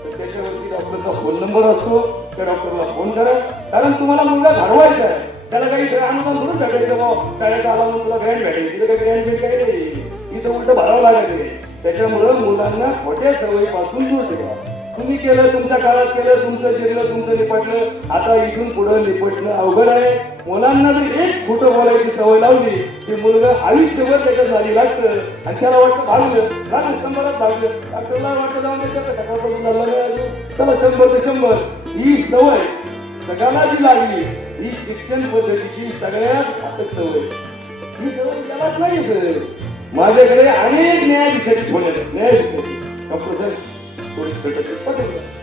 तर त्याच्यावरती डॉक्टरचा फोन नंबर असतो. त्या डॉक्टरला फोन करा. कारण तुम्हाला मुलगा घडवायचा आहे. त्याला काही अनुदान थोडं भेटायचं बाबा शाळेत आला म्हणून तुला ग्रँड भेटेल. तिथं काही ग्रँड भेट काही नाही. इथं उलटं भरावं लागेल. त्याच्यामुळं मुलांना खोट्या सवयीपासून दूर ठेवा. तुम्ही केलं तुमच्या काळात केलं तुमचं जिरलं तुमचं निपटलं. आता इथून पुढं निपटणं अवघड आहे. मुलांना जर एक खोटं बोलायची सवय लावली ते मुलगा आयुष्यभर त्याच्या झाली लागतं आणि त्याला वाटतं भागलं 100त भागलं. डॉक्टरला वाटतं जाऊन सकाळपासून झालं चला 100 ते 100. ही सवय सगळ्याला जी लागली ही शिक्षण पद्धतीची सगळ्यात घातक सवय. ही सवय त्यालाच नाही. माझ्याकडे अनेक न्यायाधीशाची फोन येतात. न्यायाधीशाची डॉक्टर साहेब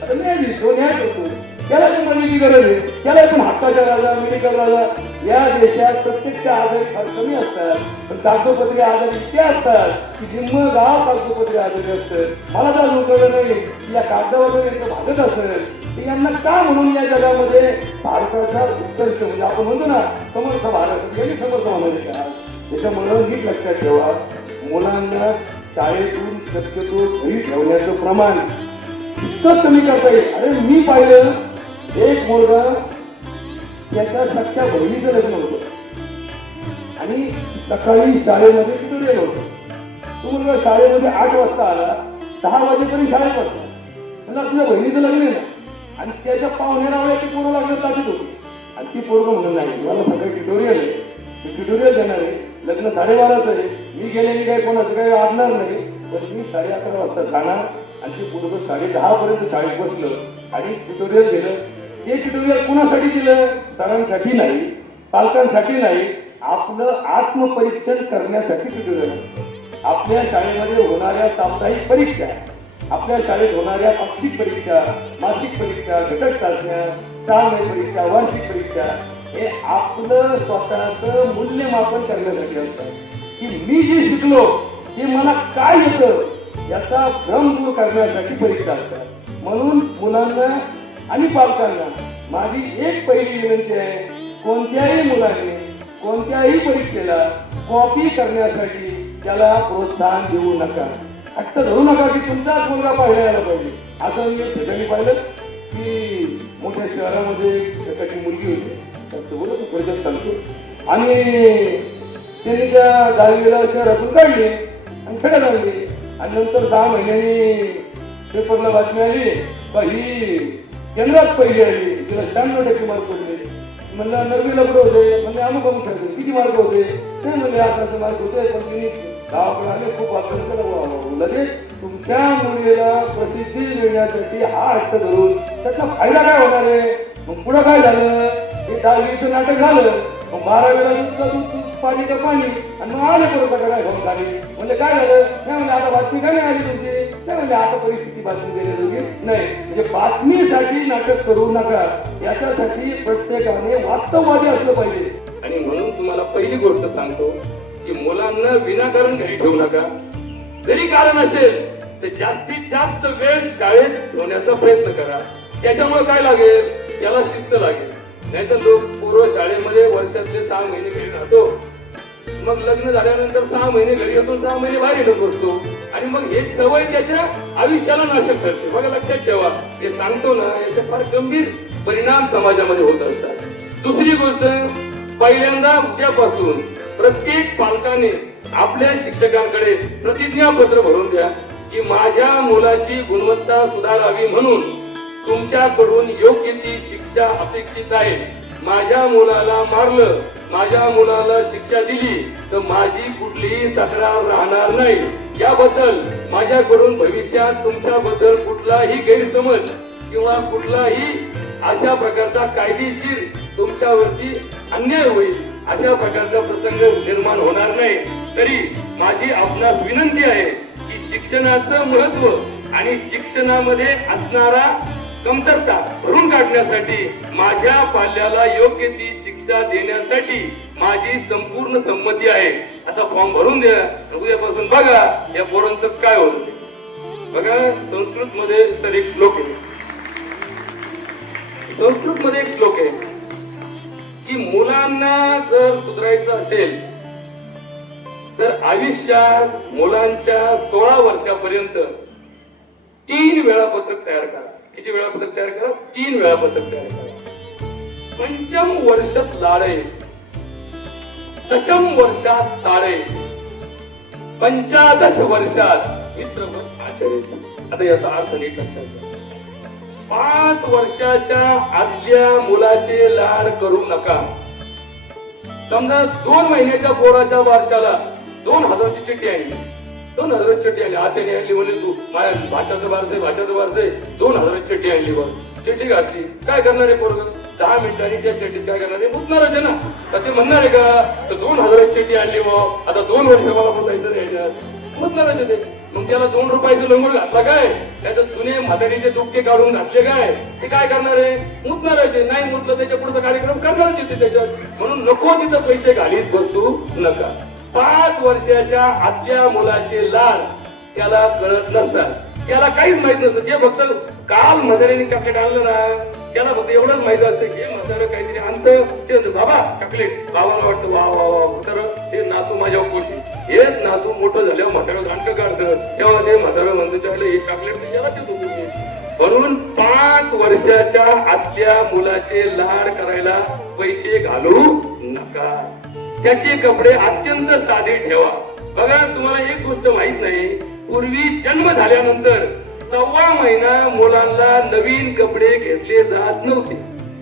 आता न्यायाधीश तो न्याय करतो त्याला पण मदतीची गरज आहे. त्याला पण हक्काचा राजा मेडिकल राजा या देशात प्रत्यक्ष आजारी फार कमी असतात. पण कागदोपत्री आजारी इतके असतात की जिम्म गाव कागदोपत्री आजारी असतं. मला तर अजून कळलं नाही की या कागदावर यांचं भागत असेल तर यांना का म्हणून या जगामध्ये भारताचा उत्कर्ष म्हणजे आपण म्हणतो ना समर्थ भारत यांनी समर्थ म्हणाले का. त्याच्यामुळं नीट लक्षात ठेवा मुलांना शाळेतून शक्यतो घरी ठेवण्याचं प्रमाण इतकं कमी करता येईल. अरे मी पाहिलं एक मुलगा त्याच्या सख्या बहिणीचं लग्न होतं आणि सकाळी शाळेमध्ये ट्युटोरियल होतं. तो मुलगा शाळेमध्ये 8 वाजता आला 6 वाजेपर्यंत शाळेत बसला. म्हणलं तुझ्या बहिणीचं लग्न आहे ना आणि त्याच्या पाहुण्याला ती पोरं लागण्यात लागत होती आणि ती पोरं म्हणून नाही मला सकाळी ट्युटोरियल आहे ट्युटोरियल देणार आहे. लग्न 12:30चं आहे. मी गेलेली काही कोणाचं काही आडणार नाही. पण मी 11:30 वाजता जाणार आणि ते पूर्ण 10:30 पर्यंत शाळेत बसलं आणि ट्युटोरियल दिलं. ते ट्युटोरियल कोणासाठी दिलं? सरांसाठी नाही पालकांसाठी नाही आपलं आत्मपरीक्षण करण्यासाठी ट्युटोरियल असतं. आपल्या शाळेमध्ये होणाऱ्या साप्ताहिक परीक्षा आपल्या शाळेत होणाऱ्या पाक्षिक परीक्षा मासिक परीक्षा घटक चाचण्या 6 महिने परीक्षा वार्षिक परीक्षा हे आपलं स्वतःचं मूल्यमापन करण्यासाठी असतं की मी जे शिकलो ते मला काय येतं याचा भ्रम दूर करण्यासाठी परीक्षा असतात. म्हणून मुलांना आणि पालकांना माझी एक पहिली विनंती आहे कोणत्याही मुलाने कोणत्याही परीक्षेला कॉपी करण्यासाठी त्याला प्रोत्साहन देऊ नका. हट्ट धरू नका की तुमचाच मुलगा पाहिला यायला पाहिजे. आता मी एक ठिकाणी पाहिलं की मोठ्या शहरामध्ये एकाची मुलगी होती थोडक्यात सांगतो आणि त्यांनी त्या दहावीला शहरातून काढली आणि सगळ्यात आणली आणि नंतर 6 महिन्यांनी पेपरला बातमी आली का ही केंद्रात पहिली आली तिला 96% मार्क पडले. म्हणलं 9वीला कुठं होते म्हणजे अमुक सांगतो किती मार्क होते ते म्हणजे 18 मार्क होते. पण तुम्ही गावाकडे आले खूप वाचन लगेच तुमच्या मुलीला प्रसिद्धी मिळण्यासाठी हा हट्ट धरून त्याचा फायदा काय होणार आहे. मग पुढं काय झालं हे 10वीचं नाटक झालं. मग 12वीला दूध पाणी का पाणी आणि मग आले परत काय घेऊन खाली म्हणजे काय झालं नाही म्हणजे आता बातमी काय नाही आली तुमची नाही म्हणजे आता परिस्थिती बातमी देण्याजोगी नाही. म्हणजे बातमीसाठी नाटक करू नका. याच्यासाठी प्रत्येकाने वास्तववादी असलं पाहिजे. आणि म्हणून तुम्हाला पहिली गोष्ट सांगतो की मुलांना विनाकारण घरी ठेवू नका. जरी कारण असेल तर जास्तीत जास्त वेळ शाळेत ठेवण्याचा प्रयत्न करा. त्याच्यामुळे काय लागेल त्याला शिस्त लागेल. नाहीतर लोक पूर्व शाळेमध्ये वर्षातले 6 महिने घरी राहतो मग लग्न झाल्यानंतर 6 महिने घरी येतो 6 महिने बाहेर येत बसतो आणि मग हे सवय त्याच्या आयुष्याला नाशक करते. बघा लक्षात ठेवा हे सांगतो ना याचे फार गंभीर परिणाम समाजामध्ये होत असतात. दुसरी गोष्ट पहिल्यांदा उद्यापासून प्रत्येक पालकाने आपल्या शिक्षकांकडे प्रतिज्ञापत्र भरून द्या की माझ्या मुलाची गुणवत्ता सुधारावी म्हणून तुमच्याकडून योग्य ती शिक्षा अपेक्षित आहे. माझ्या मुलाला मारलं, माझ्या मुलाला शिक्षा दिली तर माझी कुठलीही तक्रार राहणार नाही. याबद्दल माझ्याकडून भविष्यात तुमच्याबद्दल कुठलाही गैरसमज किंवा कुठलाही अशा प्रकारचा कायदेशीर तुमच्यावरती अन्याय होईल अशा प्रकारचा प्रसंग निर्माण होणार नाही. तरी माझी आपणास विनंती आहे की शिक्षणाचं महत्व आणि शिक्षणामध्ये असणारा कमतरता भरून काढण्यासाठी माझ्या पाल्याला योग्य ती शिक्षा देण्यासाठी माझी संपूर्ण संमती आहे. असा फॉर्म भरून द्या. उद्यापासून बघा या पोरांचं काय होत. बघा संस्कृत मध्ये सर एक श्लोक आहे, संस्कृत मध्ये एक श्लोक आहे की मुलांना जर सुधारायचं असेल तर आयुष्यात मुलांच्या 16 वर्षापर्यंत 3 वेळापत्रक तयार करा. किती वेळापत्रक तयार करा? 3 वेळापत्रक तयार करा. पंचम वर्षात लाडे, दशम वर्षात ताळे, 15 वर्षात मित्रवत आचरे. आता याचा अर्थ नीट लक्षात घ्या. 5 वर्षाच्या आतल्या मुलाचे लाड करू नका. समजा 2 महिन्याच्या पोराच्या वर्षाला 2000 ची चिठ्ठी आणली, 2000 ची चिठ्ठी आणली, आत्याने आणली म्हणे तू माझ्या भाच्याचं बारसे 2000 ची चिठ्ठी आणली. बघ चिठ्ठी घातली, काय करणार आहे पोरग? 10 मिनिटांनी त्या चिठ्ठीत काय करणार आहे? मुतणारच आहे ना. तर ते म्हणणार आहे का तर 2000 ची चिठ्ठी आणली व आता 2 वर्ष मला बोलायचं नाही याच्यात, मुतणारच आहे ते. मग त्याला 2 रुपयाचं लंगोट घातला काय, त्याच्यात जुने म्हातारीचे दुपटे काढून घातले काय, ते काय करणार आहे? मुतणारच आहे. नाही मुतलं त्याच्या पुढचा कार्यक्रम करणारच येते त्याच्यात. म्हणून नको तिथं पैसे घालीत बसू नका. 5 वर्षाच्या आतल्या मुलाचे लाड त्याला कळत नसतात, त्याला काहीच माहित नसतं. जे फक्त काल म्हातारीने चॉकलेट आणलं ना त्याला फक्त एवढंच माहित असतं की म्हातारं काहीतरी आणतं ते बाबा चॉकलेट. बाबाला वाटतं वा वा वा म्हातारं हे नातू माझ्या खुशी. हेच नातू मोठं झाल्यावर म्हातारं दांड काढतं तेव्हा ते म्हातारं म्हणतो त्याला हे चॉकलेट त्याला देतो तुम्ही. म्हणून 5 वर्षाच्या आतल्या मुलाचे लाड करायला पैसे घालू नका. त्याचे कपडे अत्यंत साधे ठेवा. बघा तुम्हाला एक गोष्ट माहित नाही, पूर्वी जन्म झाल्यानंतर 1.25 महिना मुलांना नवीन कपडे घेतले जात नव्हते.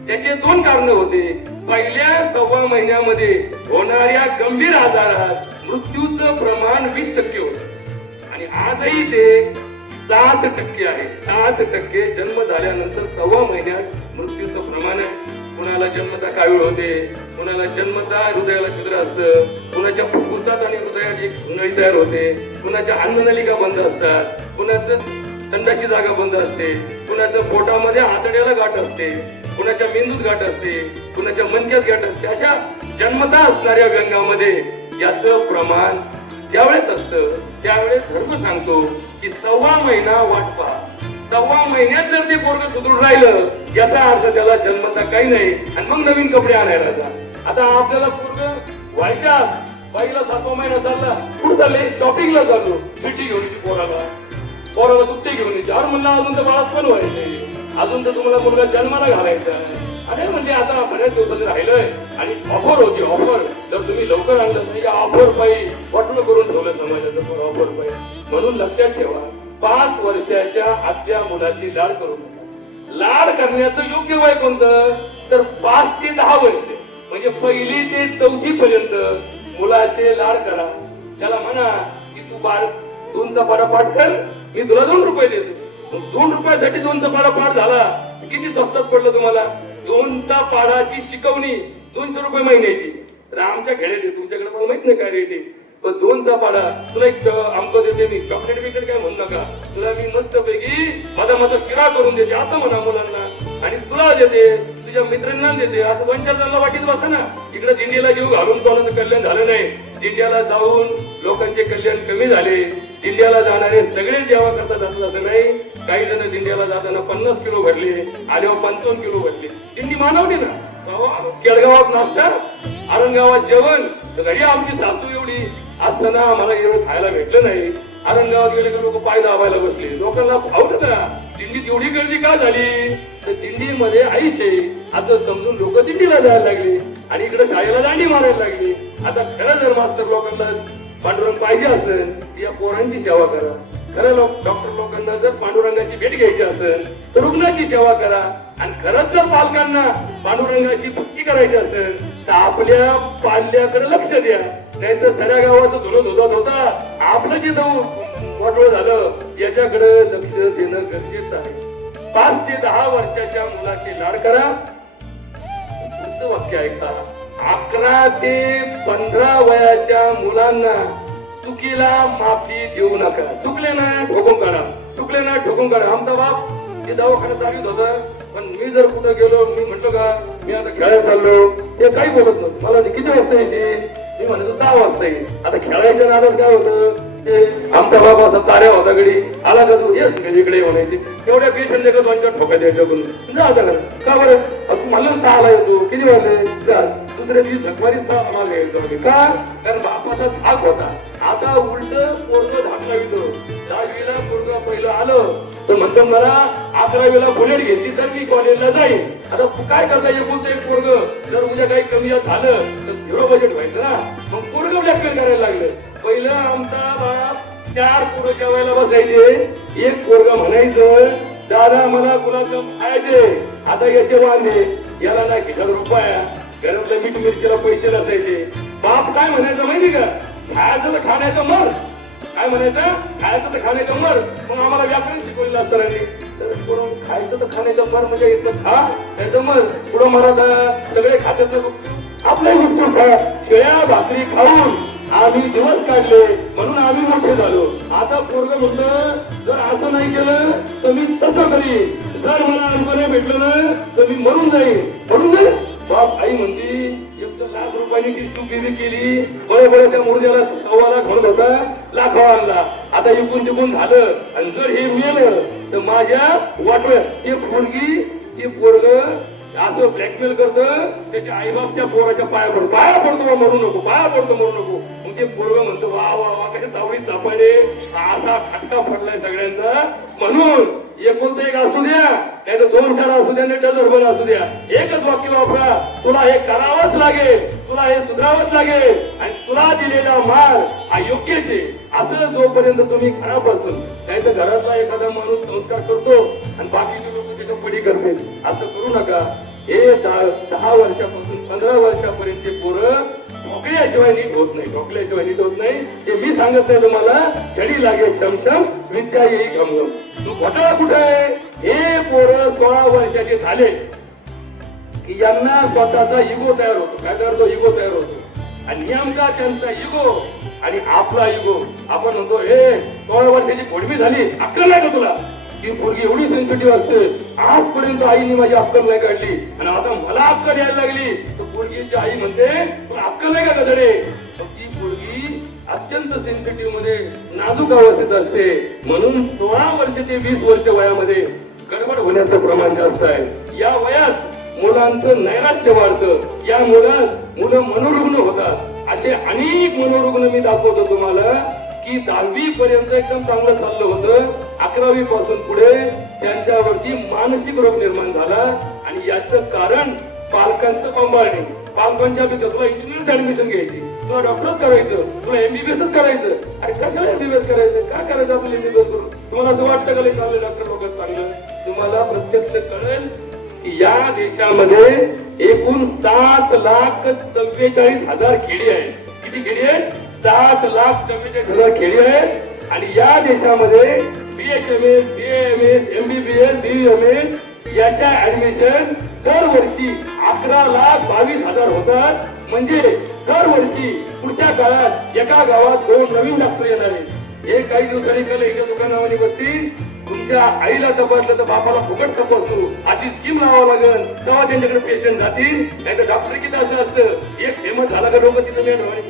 त्याचे 2 कारण होते. पहिल्या 1.25 महिन्यामध्ये होणाऱ्या गंभीर आजारात मृत्यूचं प्रमाण 20% होतं आणि आजही ते 7% आहे. 7% जन्म झाल्यानंतर 1.25 महिन्यात मृत्यूचं प्रमाण आहे. कुणाला जन्मता कावीळ होते, कुणाला जन्मता हृदयाला छिद्र असतं, कुणाच्या फुफ्फुसात आणि हृदयात एक नळी तयार होते, कुणाच्या अन्ननलिका बंद असतात, कुणाचं थंडाची जागा बंद असते, कुणाच्या पोटामध्ये आतड्याला गाठ असते, कुणाच्या मेंदूत गाठ असते, कुणाच्या मणक्यात गाठ असते. अशा जन्मता असणाऱ्या व्यंगामध्ये याचं प्रमाण ज्यावेळेस असतं त्यावेळेस धर्म सांगतो की 1.25 महिना वाट पहा. 1.25 महिन्यात जर ते पोरग सुदृढ राहिलं याचा अर्थ त्याला जन्मता काही नाही आणि मग नवीन कपडे आणायला जा. आता आपल्याला पोरग व्हायच्या बाईला 7वा महिना चालला, कुठं चालले? शॉपिंगला चाललो. पिठी घेऊन येते पोराला दुपटे घेऊन येते. अरे म्हणलं अजून तर बाळात पण व्हायचंय, अजून तर तुम्हाला मुलगा जन्माला घालायचा आहे. अरे म्हणजे आता बऱ्याच दिवसांनी राहिलंय आणि ऑफर होती. ऑफर जर तुम्ही लवकर आणलं तर या ऑफर पायी वाटलं करून ठेवलं समाजाचं ऑफर पायी. म्हणून लक्षात ठेवा 5 वर्षाच्या आतल्या मुलाची लाड करू नका. लाड करण्याचं योग्य वय कोणतं तर 5 ते 10 वर्ष म्हणजे 1ली ते 4थी पर्यंत मुलाचे लाड करा. त्याला म्हणा की तू 2चा पाढा पाठ कर, मी तुला 2 रुपये देतो. 2 रुपयासाठी 2चा पाढा पाठ झाला किती स्वस्तात पडलं तुम्हाला? 2चा पाढाची शिकवणी 200 रुपये महिन्याची. तर आमच्या खेड्यात तुमच्याकडे मला माहित नाही काय रेट आहे, पण 2चा पाढा तुला एक आमचं देते मी. चॉकलेट बिकलेट काय म्हणू नका, तुला मी मस्त पैकी माझा शिरा करून देते असं म्हणा मुलांना. आणि तुला देते, तुझ्या मित्रांना देते, असं 2-4 जणांना वाटीत बसा ना. इकडे दिंडीला जीव घालून कोणाचं कल्याण झालं नाही. दिंड्याला जाऊन लोकांचे कल्याण कमी झाले. दिंड्याला जाणारे सगळे जेव्हा करतात असं नाही. काही जण दिंड्याला जाताना 50 किलो भरले, आल्यावर 55 किलो भरले. दिंडी मानवली ना. केळगावात नाश्ता, औरंगाबाद जेवण. घरी आमची सासू एवढी असताना आम्हाला एवढं खायला भेटलं नाही. आनंदगावात गेले की लोक पाय दाबायला बसले. लोकांना भावलं ना दिंडीत एवढी गर्दी का झाली, तर दिंडीमध्ये आईश आहे असं समजून लोक दिंडीला जायला लागले आणि इकडे शाळेला दांडी मारायला लागली. आता खरं जर मास्तर लोकांना पांडुरंग पाहिजे असेल या पोरांची सेवा करा. खरं डॉक्टर लोकांना जर पांडुरंगाची भेट घ्यायची असेल तर रुग्णाची सेवा करा. आणि खरंच जर पालकांना पांडुरंगाची भक्ती करायची असेल तर आपल्या पाल्याकडे लक्ष द्या. नाही तर सगळ्या गावाचं धुळत होता आपलं जे मोठं झालं याच्याकडे लक्ष देणं गरजेचं आहे. 5 ते 10 वर्षाच्या मुलाची लाड करा. पुढचं वाक्य ऐका. 11 ते 15 वयाच्या मुलांना चुकीला माफी देऊ नका. चुकले ना ठोकून काढा, चुकले ना ठोकून काढा. आमचा बाप हे दवाखान्यात चालूच होता, पण मी जर कुठं गेलो मी म्हटलं का मी आता खेळायला चाललो ते काही बोलत नव्हतं. मला किती वाजता येशील, मी म्हणतो 6 वाजता येईल. आता खेळायच्या नादात काय होतं ते आमचा बाप असा ताऱ्या होता गडी आला का तू येस इकडे म्हणायची. तेवढ्या पेशंट देखत माझ्या ठोका द्यायच्याकडून जा आता का बरं असं म्हणलं 6ला येतो किती वाजले जा दुसऱ्या दिवशी झकमारी 6 मागे यायचो का, कारण बापाचा धाक होता. आता उलट पोरग धाकला येतो. 10वीला पोरग पहिलं आलं तर म्हणतो मला 11वीला बुलेट घेतली तर मी कॉलेजला जाईन. आता काय करता येईल बोलतो एक पोरग जर उद्या काही कमी झालं तर 0 बजेट व्हायचं ना. मग पोरग ब्लॅकमेल करायला लागलं. पहिलं आमचा बाप 4 पोरं जेवायला बसायचे. एक पोरग म्हणायचं दादा मला गुलाबजाम खायचे. आता याचे वांदे याला ना खिशात रुपया घरातल्या मीठ मिरचीला पैसे नसायचे. बाप काय म्हणायचं माहिती का, खायचं तर खाण्याचं मर. काय म्हणायचं, खायचं तर खाण्याचं मर. मग आम्हाला व्याकरण शिकवलेलं असताना खायचं तर खाण्याचं मर म्हणजे इथं खा त्याचं मर. पुढं मराठा सगळे खात्यात आपल्याही गुपचूप खा. शेळ्या भाकरी खाऊन आम्ही दिवस काढले म्हणून आम्ही मोठे झालो. आता पोरग म्हटलं जर असं नाही केलं तर मी तसं करीन. जर मला अनुभव भेटलं ना तर मी मरून जाईन. म्हणून जाईल बाप आई म्हणती 1 लाख रुपयांनी ती चुकी केली. बरोबर त्या मुर्द्याला 1.25 लाख म्हणत होता लाख आणला. आता इकून तिकून झालं आणि जर हे मेलं तर माझ्या वाटोळ्या ते पोरगी ते पोरग असं ब्लॅकमेल करतं. त्याचे आई बाप त्या पोराच्या पाया पडतो मरू नको, पाया पडतो मरू नको. मग ते पोरग म्हणतो वा वा वा कशा चावडीत सापडले. असा खटका फडलाय सगळ्यांचा. म्हणून एकुलता एक असू द्या नाही तर 2 शाळा असू द्या नाही डझनभर असू द्या एकच वाक्य वापरा. तुला हे करावंच लागेल, तुला हे सुधारावंच लागेल आणि तुला दिलेला मार हा योग्यच आहे असं जोपर्यंत तुम्ही घरात बसून नाही तर घरातला एखादा माणूस संस्कार करतो आणि बाकीचे लोक त्याच्या पडी करते असं करू नका. हे 10 वर्षापासून 15 वर्षापर्यंतचे पोरं ठोकल्याशिवाय नीट होत नाही, ठोकल्याशिवाय नीट होत नाही. ते मी सांगत नाही तुम्हाला. छडी लागे छमछम विद्या येई घमघम. तू घोटाळा कुठे आहे. हे पोरं 16 वर्षाचे झाले की यांना स्वतःचा इगो तयार होतो. काय करतो इगो तयार होतो आणि नेमका त्यांचा इगो आणि आपला इगो. आपण म्हणतो हे 16 वर्षाची खोडमी झाली अक्कल नाही का तुला. ती पोरगी एवढी सेन्सिटिव्ह असते. आजपर्यंत आईने माझी अक्कल नाही काढली आणि आता मला अक्कल यायला लागली तर पोरगीची आई म्हणते तुला अक्कल नाही का गधडे. ती पोरगी अत्यंत सेन्सिटिव्ह मध्ये नाजूक अवस्थेत असते. म्हणून 16 वर्ष ते 20 वर्ष वयामध्ये गडबड होण्याचं प्रमाण जास्त आहे. या वयात मुलांचं नैराश्य वाढतं. या मुलात मुलं मनोरुग्ण होतात. असे अनेक मनोरुग्ण मी दाखवतो तुम्हाला की 10वी पर्यंत एकदम चांगलं चाललं होतं. 11वी पासून पुढे त्यांच्यावरती मानसिक रोग निर्माण झाला आणि याचं कारण पालकांचं कंबाळणे. पालकांच्या पेक्षा तुला इंजिनिअरिंग ऍडमिशन घ्यायची, तुला डॉक्टरच करायचं, तुला MBBS करायचं. अरे कशाला MBBS करायचं, काय करायचं आपलं MBBS करून. तुम्हाला असं वाटतं का चांगलं डॉक्टर लोक चांगलं. तुम्हाला प्रत्यक्ष कळेल की या देशामध्ये एकूण 7,44,000 खेडी आहेत. किती खेडी आहेत. 7,44,000 खेडी आहेत. आणि या देशामध्ये BHMS, BAMS, MBBS, BMS याच्या ऍडमिशन दरवर्षी 11,22,000 होतात. म्हणजे दरवर्षी पुढच्या काळात एका गावात 2 नवीन डॉक्टर येणार आहेत. हे काही दिवसांनी कलेच्या दुकानामध्ये बसतील. तुमच्या आईला तपासलं तर बापाला फुकट तपासू अशी स्कीम लावावं लागेल. तेव्हा त्यांच्याकडे पेशंट जातील. नाही तर डॉक्टर किती असं असतं एक फेमस झाला का लोक तिथे आणि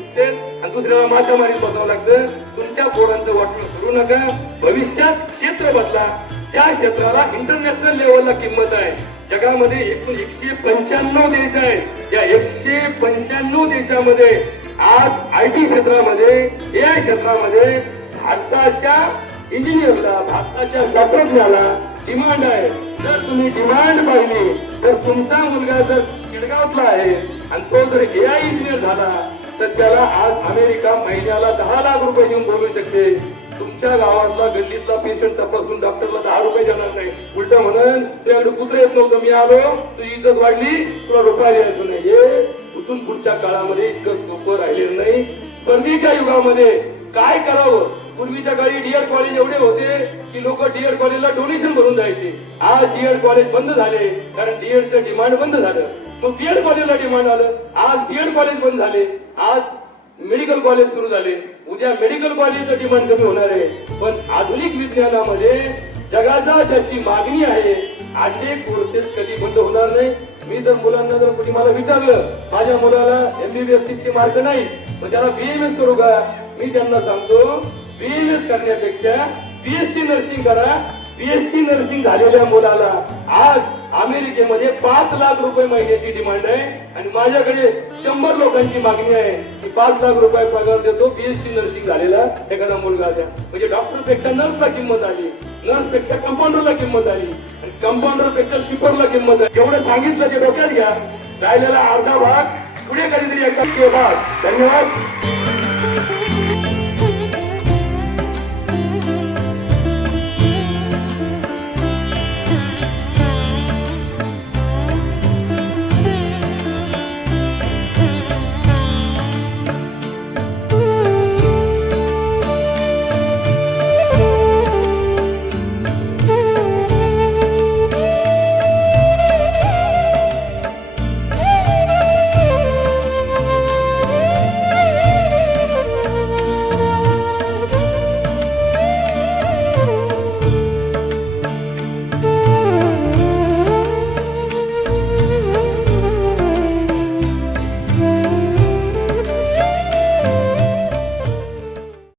दुसऱ्याला माथा मारीत बसावं लागतं. तुमच्या पोरांचं वाटणं करू नका. भविष्यात क्षेत्र बदला. त्या क्षेत्राला इंटरनॅशनल लेवलला किंमत आहे. जगामध्ये एकूण 195 देश आहेत. या 195 देशामध्ये आज IT क्षेत्रामध्ये AI क्षेत्रामध्ये भारताच्या इंजिनियरला, भारताच्या शास्त्रज्ञाला डिमांड आहे. जर तुम्ही डिमांड पाहिली तर तुमचा मुलगा जर खेडगावातला आहे आणि तो जर AI इंजिनियर झाला तर त्याला आज अमेरिका महिन्याला 10 लाख रुपये देऊन बोलू शकते. तुमच्या गावातला गल्लीतला पेशंट तपासून डॉक्टरला 10 रुपये देणार नाही. उलट म्हणून तुझ्याकडे कुत्र येत नव्हतं, मी आलो, तुझी इज्जत वाढली, तुला रुपया द्यायचं नाही. हे इथून पुढच्या काळामध्ये इतकं सोपं राहिलेलं नाही. स्पर्धेच्या युगामध्ये काय करावं? पूर्वीच्या काळी डीएड कॉलेज एवढे होते की लोक डीएड कॉलेजला डोनेशन भरून जायचे. आज डीएड कॉलेज बंद झाले कारण डीएडचं डिमांड बंद झालं. मग बीएड कॉलेजला डिमांड आलं. आज बीएड कॉलेज बंद झाले. आज मेडिकल कॉलेज सुरू झाले. उद्या मेडिकल कॉलेजचं डिमांड कमी होणार आहे. पण आधुनिक विज्ञानामध्ये जगाचा ज्याची मागणी आहे असे कोर्सेस कधी बंद होणार नाही. मी जर मुलांना जर कोणी मला विचारलं माझ्या मुलाला MBBS चे मार्क नाही पण त्याला BMS करू का, मी त्यांना सांगतो BMS करण्यापेक्षा BSc नर्सिंग करा. BSc नर्सिंग झालेल्या मुलाला आज अमेरिकेमध्ये 5 लाख रुपये महिन्याची डिमांड आहे आणि माझ्याकडे 100 लोकांची मागणी आहे की 5 लाख रुपये पगार देतो BSc नर्सिंग झालेला एखादा मुलगा द्या. म्हणजे डॉक्टर पेक्षा नर्सला किंमत आली, नर्स पेक्षा कंपाऊंडरला किंमत आली आणि कंपाऊंडर पेक्षा स्वीपरला किंमत आली. एवढं सांगितलं ते डोक्यात घ्या. राहिलेला अर्धा भाग पुढे कधीतरी एकदा भाग. धन्यवाद.